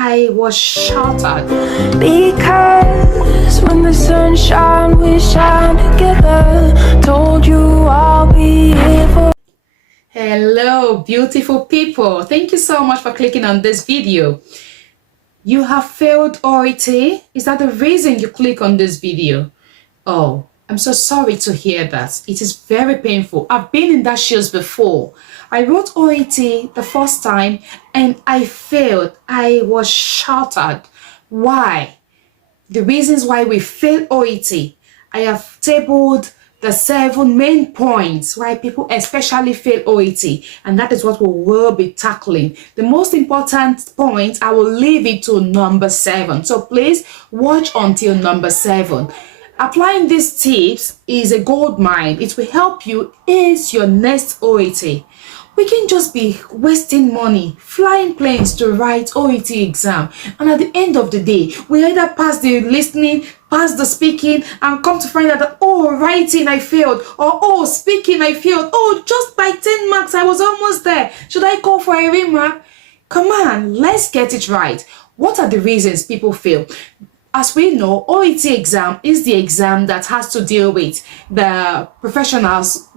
I was shattered. Because when the sun shines, we shine together. Told you I'll be here for. Hello, beautiful people. Thank you so much for clicking on this video. You have failed OET? Is that the reason you click on this video? Oh, I'm so sorry to hear that. It is very painful. I've been in that shoes before. I wrote OET the first time and I failed. I was shattered. Why? The reasons why we fail OET. I have tabled the 7 main points why people especially fail OET, and that is what we will be tackling. The most important point, I will leave it to number 7. So please watch until number 7. Applying these tips is a gold mine. It will help you ace your next OET. We can just be wasting money, flying planes to write OET exam. And at the end of the day, we either pass the listening, pass the speaking, and come to find out that, oh, writing, I failed. Or, oh, speaking, I failed. Oh, just by 10 marks, I was almost there. Should I call for a remark? Come on, let's get it right. What are the reasons people fail? As we know, OET exam is the exam that has to deal with the professionals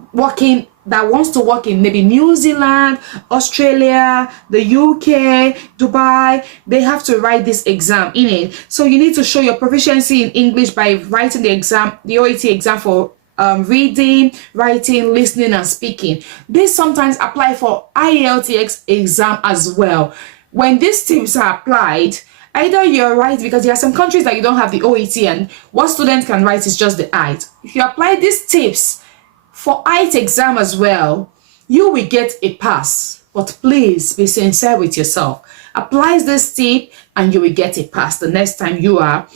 that wants to work in maybe New Zealand, Australia, the UK, Dubai. They have to write this exam in it. So you need to show your proficiency in English by writing the exam, the OET exam for reading, writing, listening, and speaking. This sometimes apply for IELTS exam as well. When these tips are applied, either you're right, because there are some countries that you don't have the OET and what students can write is just the IELTS. If you apply these tips for IELTS exam as well, you will get a pass. But please be sincere with yourself. Apply this tip and you will get a pass the next time you are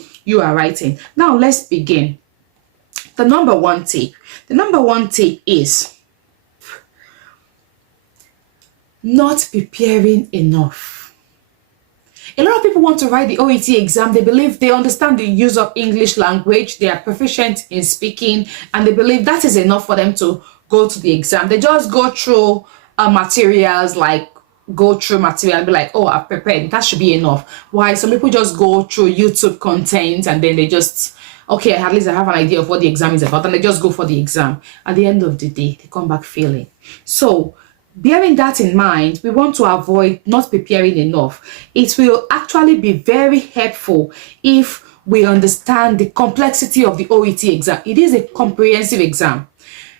writing. Now let's begin. The number 1 tip. The number 1 tip is not preparing enough. A lot of people want to write the OET exam. They believe they understand the use of English language. They are proficient in speaking, and they believe that is enough for them to go to the exam. They just go through materials, and be like, oh, I've prepared. That should be enough. Why? Some people just go through YouTube content and then they just, okay, at least I have an idea of what the exam is about, and they just go for the exam. At the end of the day, they come back failing. So, bearing that in mind, we want to avoid not preparing enough. It will actually be very helpful if we understand the complexity of the OET exam. It is a comprehensive exam.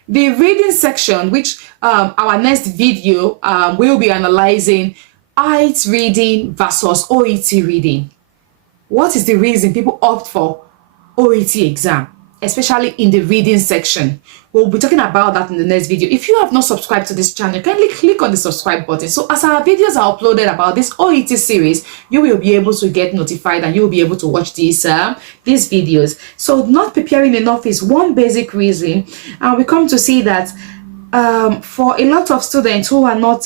The reading section, which our next video will be analyzing IELTS reading versus OET reading. What is the reason people opt for OET exam, especially in the reading section? We'll be talking about that in the next video. If you have not subscribed to this channel, kindly click on the subscribe button. So as our videos are uploaded about this OET series, you will be able to get notified and you will be able to watch these videos. So not preparing enough is one basic reason. And we come to see that for a lot of students who are not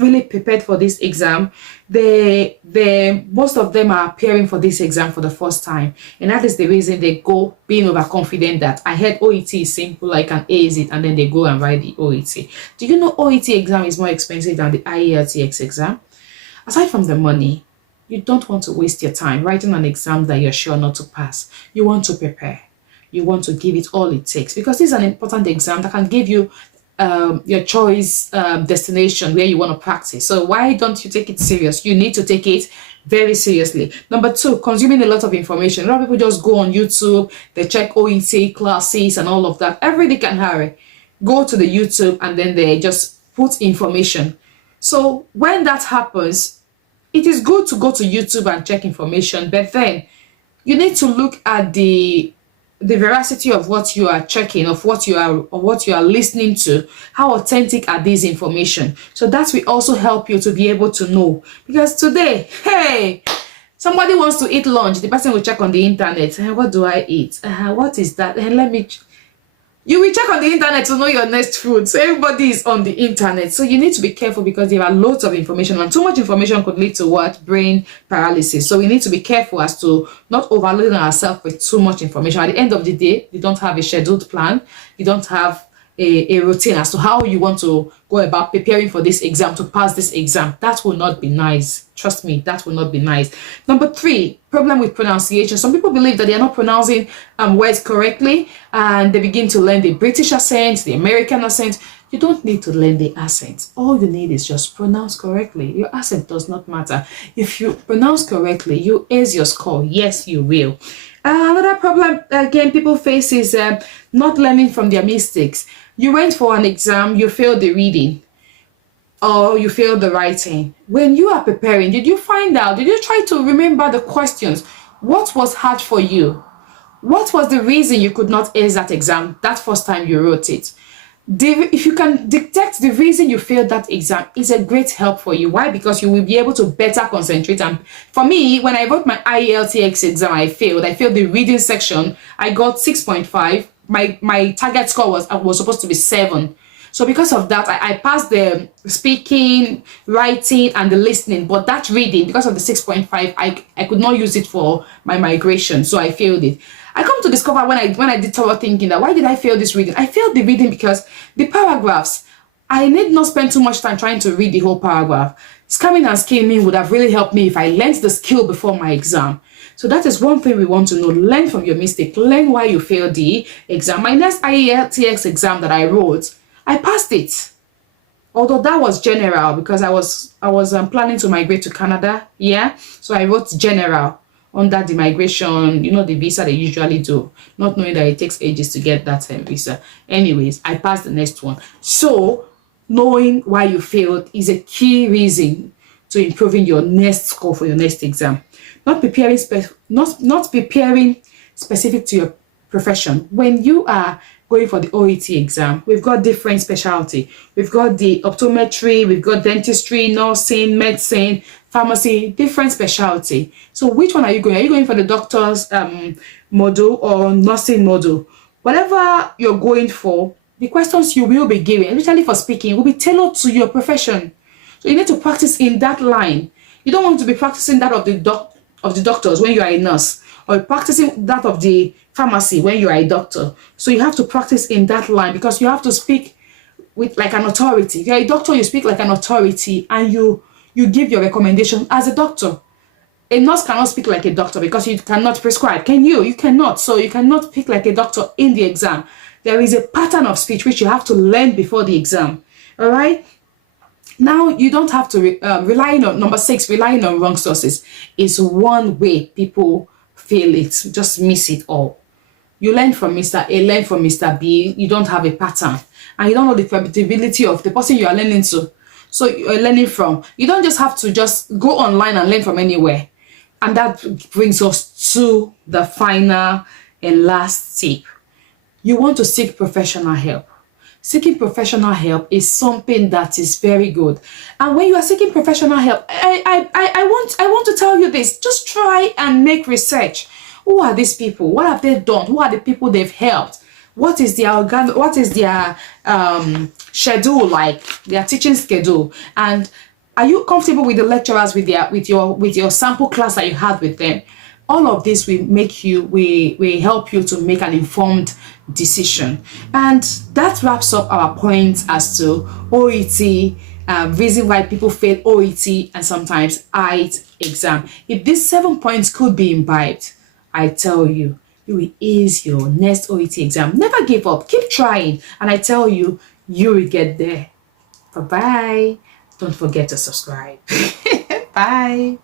really prepared for this exam, most of them are appearing for this exam for the first time, and that is the reason they go being overconfident that I heard OET is simple, I can ace it, and then they go and write the OET. Do you know OET exam is more expensive than the IELTS exam? Aside from the money, you don't want to waste your time writing an exam that you're sure not to pass. You want to prepare. You want to give it all it takes, because this is an important exam that can give you your choice destination where you want to practice. So why don't you take it serious? You need to take it very seriously. Number 2, consuming a lot of information. A lot of people just go on YouTube, they check OET classes and all of that. Every day can hurry. Go to the YouTube and then they just put information. So when that happens, it is good to go to YouTube and check information, but then you need to look at the veracity of what you are checking, of what you are listening to. How authentic are these information? So that will also help you to be able to know. Because today, hey, somebody wants to eat lunch, the person will check on the internet. What do I eat? What is that? You will check on the internet to know your next food. So everybody is on the internet. So you need to be careful, because there are loads of information, and too much information could lead to what? Brain paralysis. So we need to be careful as to not overloading ourselves with too much information. At the end of the day, you don't have a scheduled plan. You don't have a routine as to how you want to go about preparing for this exam, to pass this exam. That will not be nice. Trust me, that will not be nice. Number 3, problem with pronunciation. Some people believe that they are not pronouncing words correctly, and they begin to learn the British accent, the American accent. You don't need to learn the accent. All you need is just pronounce correctly. Your accent does not matter. If you pronounce correctly, you ace your score. Yes, you will. Another problem, again, people face is not learning from their mistakes. You went for an exam, you failed the reading, or you failed the writing. When you are preparing, did you find out, did you try to remember the questions? What was hard for you? What was the reason you could not ace that exam that first time you wrote it? If you can detect the reason you failed that exam, it's a great help for you. Why? Because you will be able to better concentrate. And for me, when I wrote my IELTS exam, I failed the reading section. I got 6.5. My target score was supposed to be 7. So because of that, I passed the speaking, writing, and the listening. But that reading, because of the 6.5, I could not use it for my migration. So I failed it. I come to discover when I did thorough thinking that why did I fail this reading? I failed the reading because the paragraphs, I need not spend too much time trying to read the whole paragraph. Scamming and scheming would have really helped me if I learned the skill before my exam. So that is one thing we want to know. Learn from your mistake. Learn why you failed the exam. My next IELTS exam that I wrote, I passed it. Although that was general because I was planning to migrate to Canada. Yeah. So I wrote general under the migration, the visa they usually do, not knowing that it takes ages to get that visa. Anyways, I passed the next one. So knowing why you failed is a key reason to improving your next score for your next exam. Not preparing specific to your profession. When you are going for the OET exam, we've got different specialty. We've got the optometry, we've got dentistry, nursing, medicine, pharmacy, different specialty. So which one are you going? Are you going for the doctor's module or nursing module? Whatever you're going for, the questions you will be given, especially for speaking, will be tailored to your profession. So you need to practice in that line. You don't want to be practicing that of the doctors when you are a nurse, or practicing that of the pharmacy when you are a doctor. So you have to practice in that line because you have to speak with like an authority. If you're a doctor, you speak like an authority and you give your recommendation as a doctor. A nurse cannot speak like a doctor because you cannot prescribe. Can you? You cannot. So you cannot speak like a doctor in the exam. There is a pattern of speech which you have to learn before the exam. All right? Now, you don't have to relying on, number 6, relying on wrong sources is one way people fail it. Just miss it all. You learn from Mr. A, learn from Mr. B. You don't have a pattern. And you don't know the credibility of the person you are learning to. So you're learning from. You don't just have to just go online and learn from anywhere. And that brings us to the final and last tip. You want to seek professional help. Seeking professional help is something that is very good. And when you are seeking professional help, I want to tell you this. Just try and make research. Who are these people? What have they done? Who are the people they've helped? What is their schedule like? Their teaching schedule? And are you comfortable with the lecturers, with your sample class that you had with them? All of this will help you to make an informed decision. And that wraps up our points as to OET, reason why people fail OET and sometimes IELTS exam. If these 7 points could be imbibed, I tell you, you will ease your next OET exam. Never give up. Keep trying. And I tell you, you will get there. Bye-bye. Don't forget to subscribe. Bye.